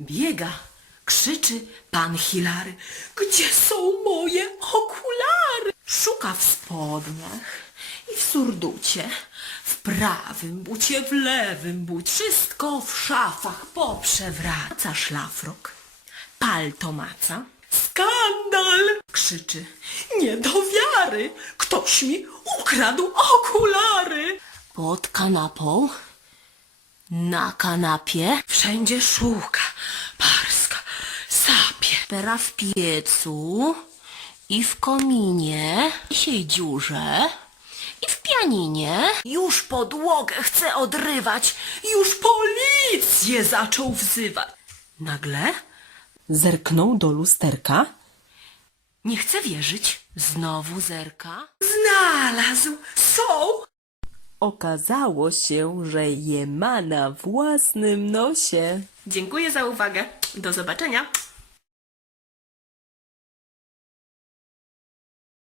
Biega, krzyczy pan Hilary. Gdzie są moje okulary? Szuka w spodniach i w surducie, w prawym bucie, w lewym bucie. Wszystko w szafach poprzewraca szlafrok. Palto maca. Skandal! Krzyczy. Nie do wiary! Ktoś mi ukradł okulary! Pod kanapą na kanapie wszędzie szuka, parska, sapie. Pera w piecu i w kominie, i się dziurze i w pianinie. Już podłogę chce odrywać, już policję zaczął wzywać. Nagle zerknął do lusterka. Nie chce wierzyć, znowu zerka. Znalazł, są! Okazało się, że je ma na własnym nosie. Dziękuję za uwagę. Do zobaczenia.